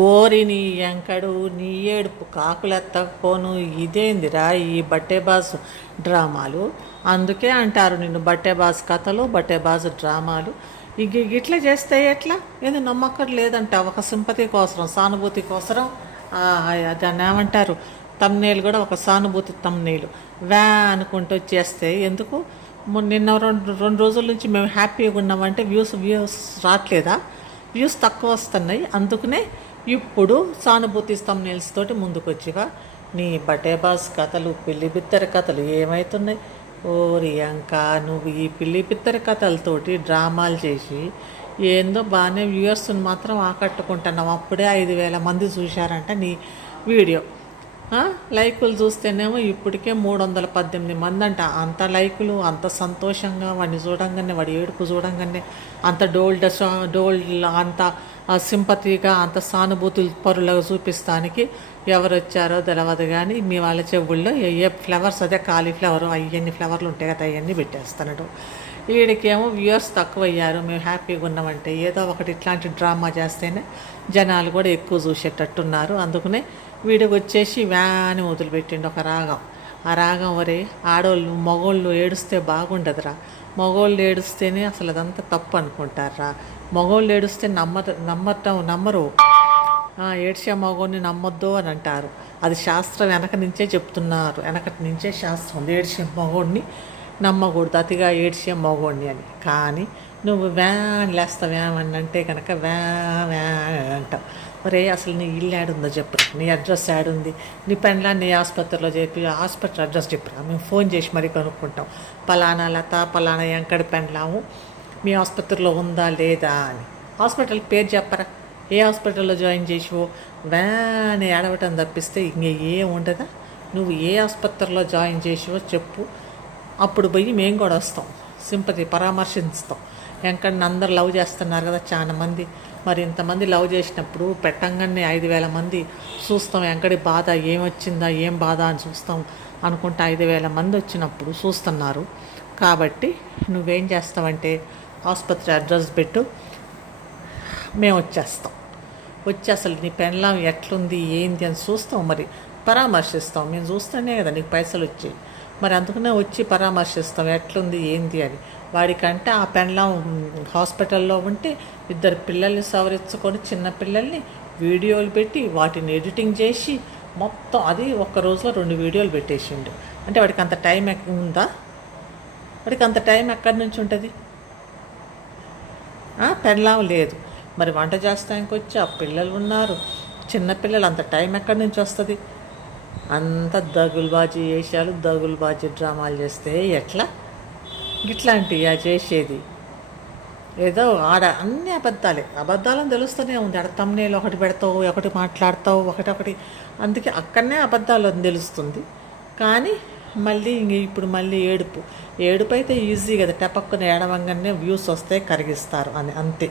ఓరి నీ ఎంకడు నీ ఏడుపు కాకులెత్తకపోను ఇదేందిరా ఈ బట్టేబాజు డ్రామాలు. అందుకే అంటారు నిన్ను బట్టేబాజు కథలు బట్టేబాజు డ్రామాలు. ఇట్లా చేస్తే ఎట్లా? ఏదో నమ్మకం లేదంట. ఒక సింపతి కోసం సానుభూతి కోసం దాన్ని ఏమంటారు, తమ్నేలు కూడా ఒక సానుభూతి తమ్నేలు వ్యా అనుకుంటూ చేస్తే ఎందుకు? నిన్న రెండు రోజుల నుంచి మేము హ్యాపీగా ఉన్నామంటే వ్యూస్ రావట్లేదా? వ్యూస్ తక్కువ వస్తున్నాయి. అందుకనే ఇప్పుడు సానుభూతి థంబ్నెయిల్స్ తోటి ముందుకొచ్చిగా నీ బటేబాస్ కథలు పిల్లి బిత్తర కథలు ఏమవుతున్నాయి? ఓరి అంక నువ్వు ఈ పిల్లి బిత్తర కథలతోటి డ్రామాలు చేసి ఏందో బాగానే వ్యూవర్స్ని మాత్రం ఆకట్టుకుంటున్నావు. అప్పుడే 5,000 మంది చూశారంట నీ వీడియో. లైకులు చూస్తేనేమో ఇప్పటికే 318 మంది అంట. అంత లైకులు, అంత సంతోషంగా వాడిని చూడంగానే, వాడి ఏడుపు చూడంగానే అంత డోల్ అంత సింపతిగా అంత సానుభూతులు పరులుగా చూపిస్తానికి ఎవరు వచ్చారో తెలియదు. కానీ మీ వాళ్ళ చెవుల్లో ఏ ఫ్లవర్స్, అదే కాలీఫ్లవర్ అవన్నీ ఫ్లవర్లు ఉంటాయి కదా, అవన్నీ పెట్టేస్తున్నాడు. వీడికేమో వ్యూవర్స్ తక్కువ అయ్యారు, మేము హ్యాపీగా ఉన్నామంటే ఏదో ఒకటి ఇట్లాంటి డ్రామా చేస్తేనే జనాలు కూడా ఎక్కువ చూసేటట్టున్నారు. అందుకనే వీడికి వచ్చేసి వ్యాని మొదలుపెట్టిండు ఒక రాగం. ఆ రాగం వరే ఆడోళ్ళు మగోళ్ళు ఏడుస్తే బాగుండదురా. మగోళ్ళు ఏడుస్తేనే అసలు అదంతా తప్పు అనుకుంటారా. మగోళ్ళు ఏడుస్తే నమ్మరు. ఏడ్చే మగోడిని నమ్మొద్దు అని అంటారు. అది శాస్త్రం వెనక నుంచే చెప్తున్నారు. వెనకటి నుంచే శాస్త్రం ఏడ్చే మగోడిని నమ్మకూడదు, అతిగా ఏడ్చే మగోడిని అని. కానీ నువ్వు వ్యాన్ లేస్తావేమని అంటే కనుక వ్యాన్ అంటావు. మరే అసలు నీ ఇల్లు యాడుందో చెప్పు, నీ అడ్రస్ యాడుంది, నీ పెండ్లా నీ ఆసుపత్రిలో చెప్పి హాస్పిటల్ అడ్రస్ చెప్పురా, మేము ఫోన్ చేసి మరీ కనుక్కుంటాం. పలానా లత పలానా ఎంకడి పెండ్లాము మీ ఆసుపత్రిలో ఉందా లేదా అని. హాస్పిటల్ పేరు చెప్పరా, ఏ హాస్పిటల్లో జాయిన్ చేసివో. వ్యాన్ ఏడవటం తప్పిస్తే ఏం ఉండదా? నువ్వు ఏ ఆసుపత్రిలో జాయిన్ చేసివో చెప్పు, అప్పుడు పోయి మేము కూడా వస్తాం, సింపతి పరామర్శిస్తాం. ఎంకడిని అందరు లవ్ చేస్తున్నారు కదా చాలా మంది. మరి ఇంతమంది లవ్ చేసినప్పుడు పెట్టంగానే 5,000 మంది చూస్తాం. ఎంకడి బాధ ఏమొచ్చిందా, ఏం బాధ అని చూస్తాం అనుకుంటా 5,000 మంది వచ్చినప్పుడు చూస్తున్నారు. కాబట్టి నువ్వేం చేస్తావంటే ఆసుపత్రి అడ్రస్ పెట్టు, మేము వచ్చేస్తాం. వచ్చి అసలు నీ పెళ్ళాం ఎట్లుంది ఏంది అని చూస్తాం, మరి పరామర్శిస్తాం. మేము చూస్తేనే కదా నీకు పైసలు వచ్చాయి. మరి అందుకనే వచ్చి పరామర్శిస్తాం ఎట్లుంది ఏంది అని. వాడికంటే ఆ పెళ్ళాం హాస్పిటల్లో ఉంటే 2 పిల్లల్ని సవరించుకొని చిన్న పిల్లల్ని వీడియోలు పెట్టి వాటిని ఎడిటింగ్ చేసి మొత్తం అది ఒక్క రోజులో 2 వీడియోలు పెట్టేసిండు. అంటే వాడికి అంత టైం ఉందా? వాడికి అంత టైం ఎక్కడి నుంచి ఉంటుంది? పెళ్ళాం లేదు, మరి వంట చేస్తానికి వచ్చి ఆ పిల్లలు ఉన్నారు, చిన్నపిల్లలు, అంత టైం ఎక్కడి నుంచి వస్తుంది? అంత దగులుబాజీ వేషాలు దగులుబాజీ డ్రామాలు చేస్తే ఎట్లా? ఇట్లాంటివి చేసేది ఏదో ఆడ అన్ని అబద్ధాలని తెలుస్తూనే ఉంది. ఆడ తమ్నేలు ఒకటి పెడతావు, ఒకటి మాట్లాడతావు, ఒకటి అందుకే అక్కడనే అబద్ధాలు అని తెలుస్తుంది. కానీ మళ్ళీ ఇప్పుడు మళ్ళీ ఏడుపు అయితే ఈజీ కదా, టపక్కున ఏడవంగానే వ్యూస్ వస్తే కరిగిస్తారు అని అంతే.